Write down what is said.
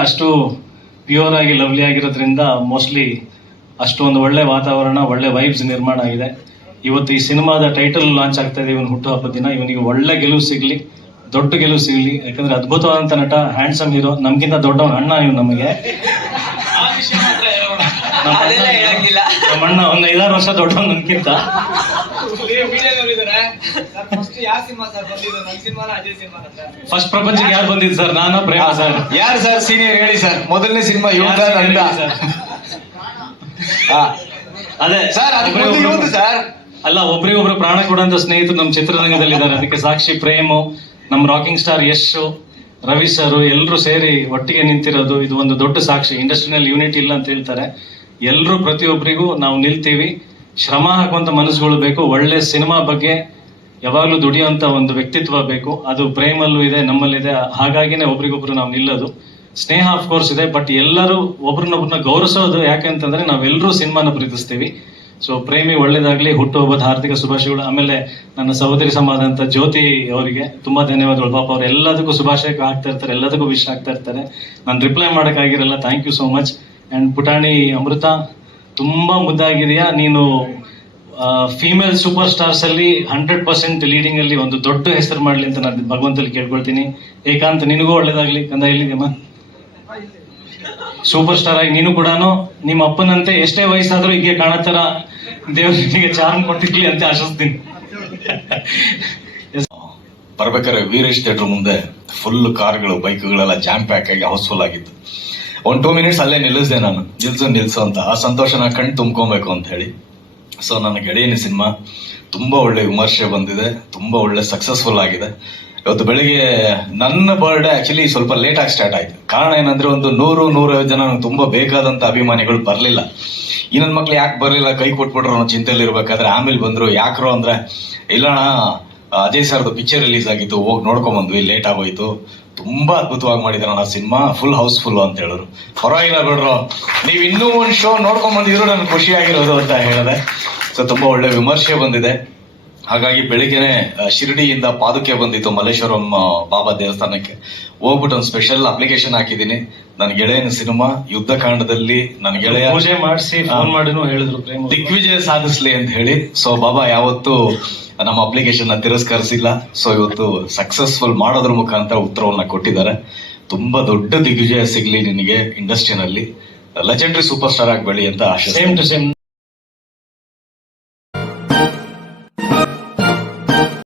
ಅಷ್ಟು ಪ್ಯೂರ್ ಆಗಿ ಲವ್ಲಿ ಆಗಿರೋದ್ರಿಂದ ಮೋಸ್ಟ್ಲಿ ಅಷ್ಟೊಂದು ಒಂದು ಒಳ್ಳೆ ವಾತಾವರಣ ಒಳ್ಳೆ ವೈಬ್ಸ್ ನಿರ್ಮಾಣ ಆಗಿದೆ. ಇವತ್ತು ಈ ಸಿನಿಮಾದ ಟೈಟಲ್ ಲಾಂಚ್ ಆಗ್ತಾ ಇದೆ ಇವನ್ ಹುಟ್ಟುಹಬ್ಬದ ದಿನ. ಇವನಿಗೆ ಒಳ್ಳೆ ಗೆಲುವು ಸಿಗ್ಲಿ ದೊಡ್ಡ ಗೆಲುವು ಸಿಗ್ಲಿ. ಯಾಕಂದ್ರೆ ಅದ್ಭುತವಾದಂತ ನಟ ಹ್ಯಾಂಡ್ಸಮ್ ಹೀರೋ ನಮ್ಗಿಂತ ದೊಡ್ಡವನ ಅಣ್ಣ ಇವ್ ನಮಗೆ. ನಮ್ಮ ಅಣ್ಣ- ಒಂದು ಐದಾರು ವರ್ಷ ದೊಡ್ಡವನ್ ನನ್ಗಿಂತ ಫಸ್ಟ್ ಪ್ರಪಂಚಕ್ಕೆ ಯಾರು ಬಂದಿದ್ದು ಸರ್ ನಾನು ಪ್ರೇಮ ಸರ್ ಯಾರು ಸರ್ ಸೀನಿಯರ್ ಹೇಳಿ ಸರ್ ಮೊದಲನೇ ಸಿನಿಮಾ ಯೋಗ ನಂದ. ಸರ್? ಹಾ. ಅದೇ ಸರ್ ಅದು ಸರ್ ಅಲ್ಲ ಒಬ್ರಿಗೊಬ್ರು ಪ್ರಾಣ ಕೊಡುವಂತ ಸ್ನೇಹಿತರು ನಮ್ಮ ಚಿತ್ರರಂಗದಲ್ಲಿ ಇದ್ದಾರೆ ಅದಕ್ಕೆ ಸಾಕ್ಷಿ ಪ್ರೇಮು ನಮ್ಮ rocking star Yash Ravi sir ಎಲ್ಲರೂ ಸೇರಿ ಒಟ್ಟಿಗೆ ನಿಂತಿರೋದು ಇದು ಒಂದು ದೊಡ್ಡ ಸಾಕ್ಷಿ. ಇಂಡಸ್ಟ್ರಿನಲ್ ಯೂನಿಟ್ ಇಲ್ಲ ಅಂತ ಹೇಳ್ತಾರೆ. ಎಲ್ಲರೂ ಪ್ರತಿಯೊಬ್ಬರಿಗೂ ನಾವು ನಿಲ್ತೀವಿ. ಶ್ರಮ ಹಾಕುವಂತ ಮನಸ್ಸುಗಳು ಬೇಕು, ಒಳ್ಳೆ ಸಿನಿಮಾ ಬಗ್ಗೆ ಯಾವಾಗಲೂ ದುಡಿಯುವಂತ ಒಂದು ವ್ಯಕ್ತಿತ್ವ ಬೇಕು. ಅದು ಪ್ರೇಮಲ್ಲೂ ಇದೆ, ನಮ್ಮಲ್ಲಿದೆ. ಹಾಗಾಗಿನೇ ಒಬ್ರಿಗೊಬ್ರು ನಾವು ನಿಲ್ಲೋದು. ಸ್ನೇಹ ಆಫ್ ಕೋರ್ಸ್ ಇದೆ ಬಟ್ ಎಲ್ಲರೂ ಒಬ್ರನ್ನೊಬ್ರನ್ನ ಗೌರವಿಸೋದು ಯಾಕೆ ಅಂತಂದ್ರೆ ನಾವೆಲ್ಲರೂ ಸಿನಿಮಾನ ಪ್ರೀತಿಸ್ತೀವಿ. ಸೊ ಪ್ರೇಮಿ ಒಳ್ಳೇದಾಗ್ಲಿ, ಹುಟ್ಟುಹಬ್ಬದ ಹಾರ್ದಿಕ ಶುಭಾಶಯಗಳು. ಆಮೇಲೆ ನನ್ನ ಸಹೋದರಿ ಸಮಾದಂತ ಜ್ಯೋತಿ ಅವರಿಗೆ ತುಂಬಾ ಧನ್ಯವಾದಗಳು. ಪಾಪ ಅವ್ರು ಎಲ್ಲದಕ್ಕೂ ಶುಭಾಶಯ ಆಗ್ತಾ ಇರ್ತಾರೆ, ಎಲ್ಲದಕ್ಕೂ ವಿಶ್ ಆಗ್ತಾ ಇರ್ತಾರೆ. ನಾನು reply ಮಾಡೋಕ್ಕಾಗಿರಲ್ಲ. Thank you so much and ಪುಟಾಣಿ ಅಮೃತ ತುಂಬಾ ಮುದ್ದಾಗಿದೆಯಾ? ನೀನು ಫೀಮೇಲ್ ಸೂಪರ್ ಸ್ಟಾರ್ಸ್ ಅಲ್ಲಿ ಹಂಡ್ರೆಡ್ ಪರ್ಸೆಂಟ್ ಲೀಡಿಂಗ್ ಅಲ್ಲಿ ಒಂದು ದೊಡ್ಡ ಹೆಸರು ಮಾಡ್ಲಿ ಅಂತ ನಾನು ಭಗವಂತಲ್ಲಿ ಕೇಳ್ಕೊಳ್ತೀನಿ. ಏಕಾಂತ, ನಿನಗೂ ಒಳ್ಳೇದಾಗ್ಲಿ, ಕಂದ ಎಲ್ಲಿದೆಯಮ್ಮ ಸೂಪರ್ ಸ್ಟಾರ್ ಆಗಿ ನೀನು ಕೂಡ ನಿಮ್ಮ ಅಪ್ಪನಂತೆ ಎಷ್ಟೇ ವಯಸ್ಸಾದ್ರೂ ಹೀಗೆ ಕಾಣತ್ತರ ದೇವ್ರ ನಿನಗೆ ಚಾರ್ಮ್ ಕೊಟ್ಟಿರ್ಲಿ ಅಂತ ಆಶಿಸ್ತೀನಿ. ಬರ್ಬೇಕಾದ್ರೆ ವೀರೇಶ್ ಥಿಯೇಟರ್ ಮುಂದೆ ಫುಲ್ ಕಾರ್ಗಳು ಬೈಕ್ಗಳೆಲ್ಲ ಜಾಮ್ ಪ್ಯಾಕ್ ಆಗಿ ಹೌಸ್ಫುಲ್ ಆಗಿತ್ತು. ಒಂದ್ ಟೂ ಮಿನಿಟ್ಸ್ ಅಲ್ಲೇ ನಿಲ್ಲಿಸಿದೆ ನಾನು. ನಿಲ್ಸು ನಿಲ್ಸು ಅಂತ. ಆ ಸಂತೋಷನ ಕಣ್ ತುಂಬ್ಕೊಬೇಕು ಅಂತ ಹೇಳಿ. ಸೊ ನನ್ನ ಗೆಳೆಯನ ಸಿನಿಮಾ ತುಂಬಾ ಒಳ್ಳೆ ವಿಮರ್ಶೆ ಬಂದಿದೆ. ತುಂಬಾ ಒಳ್ಳೆ ಸಕ್ಸಸ್ಫುಲ್ ಆಗಿದೆ. ಇವತ್ತು ಬೆಳಿಗ್ಗೆ ನನ್ನ ಬರ್ಡೇ ಆಕ್ಚುಲಿ ಸ್ವಲ್ಪ ಲೇಟ್ ಆಗಿ ಸ್ಟಾರ್ಟ್ ಆಯ್ತು. ಕಾರಣ ಏನಂದ್ರೆ ಒಂದು ನೂರು, ನೂರೈವತ್ತು ಜನ ನಂಗೆ ತುಂಬಾ ಬೇಕಾದಂತ ಅಭಿಮಾನಿಗಳು ಬರಲಿಲ್ಲ. ಈ ನನ್ನ ಮಕ್ಳು ಯಾಕೆ ಬರಲಿಲ್ಲ? ಕೈ ಕೊಟ್ಬಿಟ್ರು ಅನ್ನೋ ಚಿಂತೆಯಲ್ಲಿ ಇರ್ಬೇಕಾದ್ರೆ ಆಮೇಲೆ ಬಂದ್ರು ಯಾಕ್ರೋ ಅಂದ್ರೆ, ಇಲ್ಲಣ್ಣ ಅಜಯ್ ಸರ್ದು ಪಿಕ್ಚರ್ ರಿಲೀಸ್ ಆಗಿತ್ತು ಹೋಗಿ ನೋಡ್ಕೊಂಡ್ ಬಂದ್ವಿ ಲೇಟ್ ಆಗೋಯ್ತು. ತುಂಬಾ ಅದ್ಭುತವಾಗಿ ಮಾಡಿದಾರಣ್ಣ ಸಿನಿಮಾ ಫುಲ್ ಹೌಸ್ಫುಲ್ ಅಂತ ಹೇಳಿದ್ರು ಪರವಾಗಿಲ್ಲ ಬಿಡ್ರು ನೀವ್ ಇನ್ನೂ ಒಂದ್ ಶೋ ನೋಡ್ಕೊಂಡ್ ಬಂದಿದ್ರು ನನ್ಗೆ ಖುಷಿ ಆಗಿರೋದು ಅಂತ ಹೇಳಿದೆ. ಸೊ ತುಂಬಾ ಒಳ್ಳೆ ವಿಮರ್ಶೆ ಬಂದಿದೆ. ಹಾಗಾಗಿ ಬೆಳಿಗ್ಗೆನೆ ಶಿರಡಿಯಿಂದ ಪಾದುಕೆ ಬಂದಿತ್ತು ಮಲ್ಲೇಶ್ವರಂ ಬಾಬಾ ದೇವಸ್ಥಾನಕ್ಕೆ. ಹೋಗ್ಬಿಟ್ಟು ಒಂದು ಸ್ಪೆಷಲ್ ಅಪ್ಲಿಕೇಶನ್ ಹಾಕಿದ್ದೀನಿ. ನನ್ನ ಗೆಳೆಯನ ಸಿನಿಮಾ ಯುದ್ಧ ಕಾಂಡದಲ್ಲಿ ನನ್ನ ಗೆಳೆಯ ಪೂಜೆ ಮಾಡಿಸಿ ಫೋನ್ ಮಾಡಿನೂ ಹೇಳಿದ್ರು. ದಿಗ್ವಿಜಯ ಸಾಧಿಸ್ಲಿ ಅಂತ ಹೇಳಿ. ಸೊ ಬಾಬಾ ಯಾವತ್ತು ನಮ್ಮ ಅಪ್ಲಿಕೇಶನ್ ತಿರಸ್ಕರಿಸಿಲ್ಲ. ಸೊ ಇವತ್ತು ಸಕ್ಸಸ್ಫುಲ್ ಮಾಡೋದ್ರ ಮುಖಾಂತರ ಉತ್ತರವನ್ನ ಕೊಟ್ಟಿದ್ದಾರೆ. ತುಂಬಾ ದೊಡ್ಡ ದಿಗ್ವಿಜಯ ಸಿಗ್ಲಿ ನಿನಗೆ ಇಂಡಸ್ಟ್ರಿನಲ್ಲಿ ಲೆಜೆಂಡರಿ ಸೂಪರ್ ಸ್ಟಾರ್ ಆಗಿ ಬೆಳಿ ಅಂತ ಸೇಮ್ ಟು ಸೇಮ್